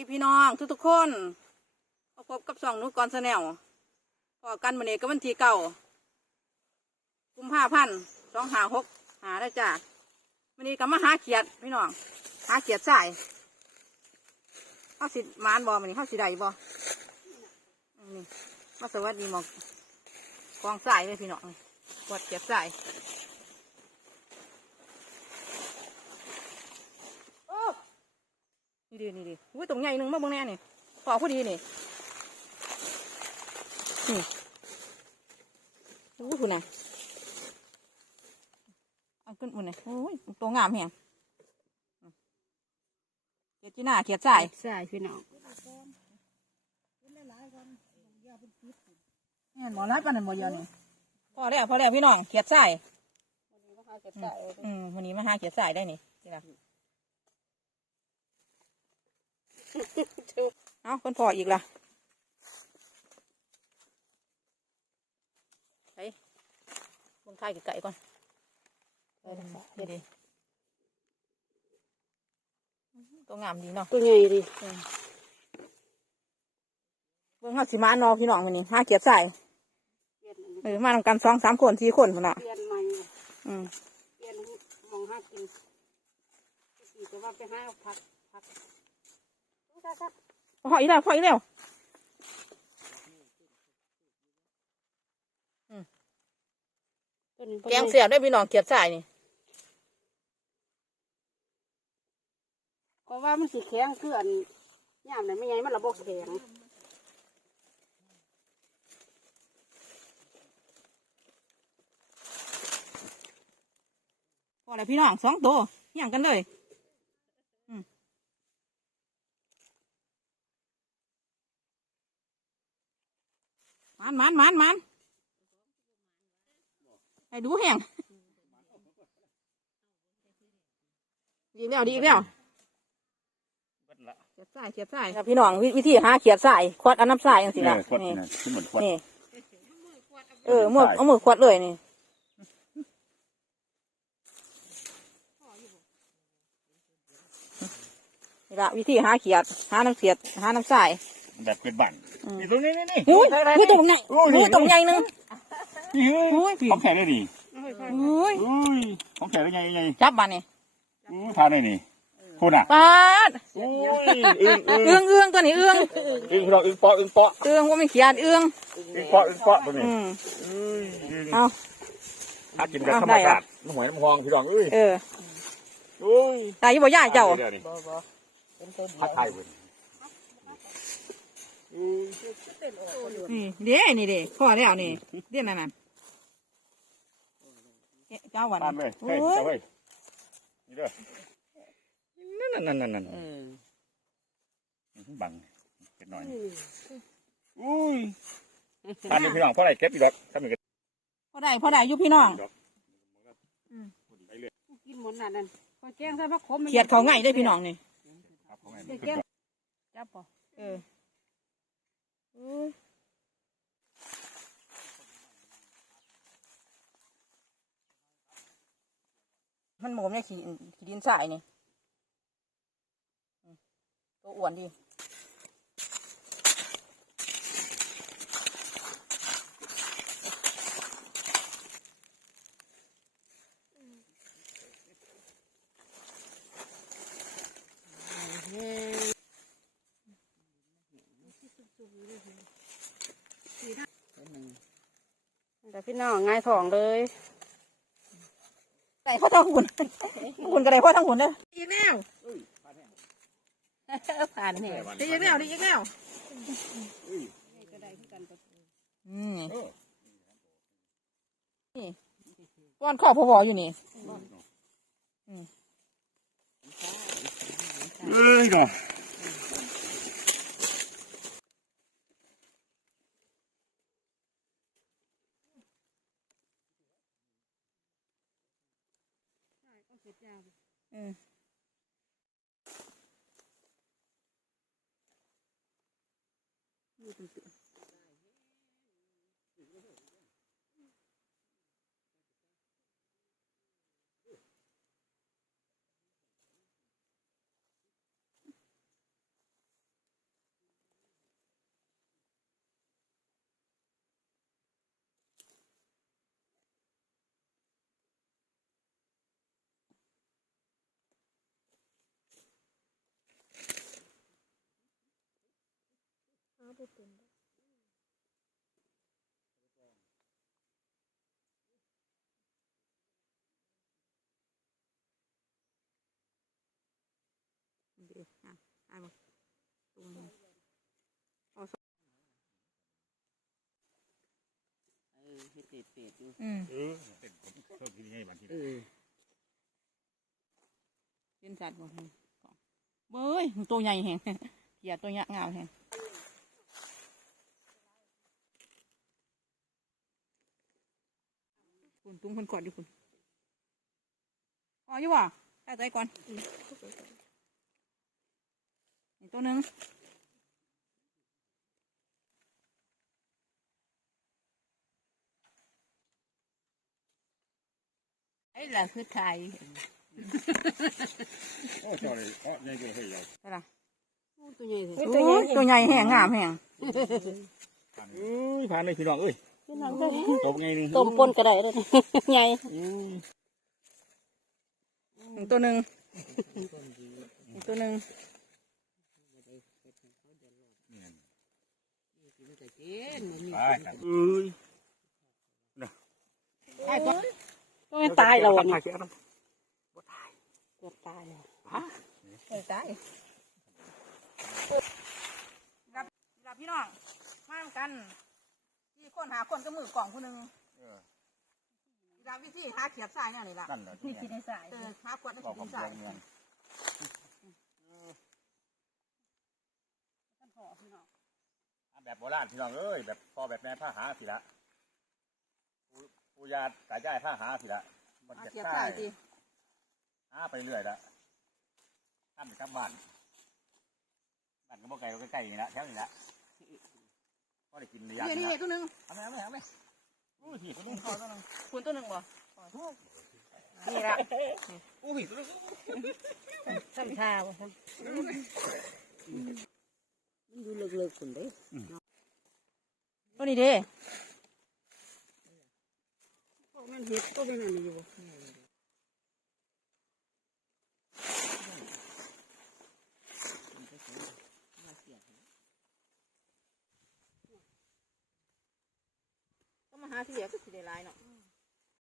ดีพี่น้องทุกทุกๆคนมาพบกับสองนุกรสแนลพอกันวันนี้ก็วันที่เก่ากุมภาพันธ์สองหาหกหาได้จ้าวันนี้ก็มาหาเขียดพี่น้อง หาเขียดใส่ข้าสิมานบอมันนี้ข้าสิได้บอนี่มาสวัสดีหมอกกองใส่เลยพี่น้องกดเขียดใส่โอ้ นี่ดีนี่ดีอุ้ยตรงใหญ่หนึ่งมาเบางแน่นี่พอพอดีนี่นี่อู้คุณน่ะเอาขึ้นคุณน่ะโอ้ยตัวงามแหงเขียดจีน่าเขียดใส่ใช่พี่น้องนี่หมอรัดปันนั่นหมอเดียวนี่พอแล้วพอแล้วพี่น้องเขียดใส่อืมวันนี้มาหาเขียดใส่ได้นี่นี่ละ เอาคนพออีกละไปบนไข่ไก่ก่อนเออเดี๋ยวดิตัวงามดีเนาะตัวใหญ่ดิเบิ่งเขาสิมานอพี่น้องมันนี่หาเขียดใส่เปลี่ยนเออมานำกันสองสามคนสี่คนพุ่นน่ะเปลี่ยนใหม่อืมเปลี่ยนมองห้ากินสี่จะว่าไปห้าผักผัก พออีกแล้วพออีกแล้วตัวนี้แกงเสียบได้พี่น้องเขียดใส่นี่ก็ว่ามันสีแข็งคืออันย่ามไหนไม่ใหญ่มันระบบแข็งพอแล้วพี่น้องสองตัวย่างกันเลย มันมันมันมันให้ดูแห้งดีแล้วดีแล้วเขียดใส่เขียดใส่ครับพี่น้องวิวิธีหาเขียดใส่ขวดเอาน้ำใส่ยังสิละเออขวดนี่นะที่เหมือนขวดนี่เออมือเอามือขวดเลยนี่นี่ละวิธีหาเขียดหาน้ำเขียดหาน้ำใส่แบบเป็นบั่นอืม นี่ตรงนี้นี่นี่อุ้ยอุ้ยตรงไหนโอ้ยอุ้ยตรงใหญ่หนึงนี่เฮ้ยอุ้ยพี่ของแข็งเลยนี่อุ้ยอุ้ยของแข็งเลยไงไงจับบ้านนี่อู้ทานนี่นี่คุณอะปาดอุ้ยอึ้งอึ้งเอื้องเอื้องตัวนี้เอื้องอึ้งเราอึ้งเปาะอึ้งเปาะเอื้องว่าไม่เขียดเอื้องอึ้งเปาะอึ้งเปาะตัวนี้อืมอุ้ยอึ้งเอาถ้ากินกับเอาธรรได้มอะชาติน้ำหอยน้ำพองพี่รองอุ้ยเอออุ้ยตายยี่บ่ย่าเจ้าดี๋ยวนี่ผัดไทยเว้ยอุ้ย นี่เด้นี่เด้พ่อแล้วนี่เด้นั่นน่ะเอ๊ะเจ้าวันทานเลยเฮ้ยโอ้ยเอาเว้ยนี่เด้อนั่นนั่นนั่นนั่นนั่นบังเป็นหน่อยอุ้ยทานนี่พี่น้องเพราะอะไรเก็บอีกดอกทำอีกพอได้พอได้อยู่พี่น้องดอกกินหมดนั่นนั่นพอแกงใส่ผักขมเขียดเขาง่ายได้อพี่น้องนี่ครับของไงเดี๋ยวแกงจับปอเอออุ้ย มันหมมเนี่ยขี่ขี่ดินสายนี่อืมตัวอ้วนดี พี่น้องง่ายท้องเลยไก่พ่อทั้งหุ่นหุ่นกับไก่พ่อทั้งหุ่นเลยอีกแล้วผ่านแห่ดีอีกแล้วดีอีกแล้วอืมนี่ก้อนข้าวพอๆอยู่นี่เอ้ยก่อน อื มเดี๋ยวอะอะบ่ตรงนี้เออเฮ็ดเป็ดเป็ดอยู่อืมเออเต้นผมชอบที่นี่ไงบางทีเออเป็นสัตว์บ่ฮู้เบ้ยตัวใหญ่แฮงเกียตัวใหญ่งามแฮง คุณตุ้งคนกอดอยู่คุณอ๋ออยู่บ่ได้ใจก่อนอีกตัวหนึ่งไอ้ล่ะคือไทยโอ้ชอบเลยเพราะใหญ่กว่าเฮ้ยใหญ่ได้ละตัวใหญ่โอ้ยตัวใหญ่แหงงามแหงผ่านเอ้ยผ่านเลย พี่น้องเอ้ยตบไงนี่ต้มปนก็ได้เลยใหญ่อุ้ยอีกตัวหนึ่งอีกตัวหนึ่งเนี่ยกินก็กินมันมีไปครับเอ้ยไอ้ตัวก็ไม่ตายแล้ววันนี้เสียน้เกือบตายแล้วเอ้ยตายรับรับพี่น้องมาทำกัน ที่คนหาคนก็มือกล่องคนหนึ่งำเออรับวิธีหาเขียดทรายเนี่ยนี่ล่ะนั่นแหละที่เนี่ยเออหาขวดให้บอกขีคดวามทรายเมืองอะแบบโบราณพี่น้องเอ้ยแบบพอแบบแม่ผ้าหาสิละปู่ปู่ยาตายายผ้าหาสิละมันหาจะเขียดใช่ทรายสิหาไปเรื่อยละข้ามไปกลับบ้านบ้านก็บ่ไกลก็ใกล้ๆนี่ละแถวนี้ละ ก็ได้กินระยะนี่นี้นี่ละตัวหนึ่งเอาไหมเอาไหมเอาไหมอู้ยพี่ตัวนึงขอตัวหนึ่งคุณตัวหนึ่งบ่นี่ละอู้ยพี่ตัวนึงทำท่าบ่ทำมันอยู่เลิกๆคนเด้ตัวนี้เด้พวกมันเห็ดก็เป็นอันนี้อยู่ 也不起得来了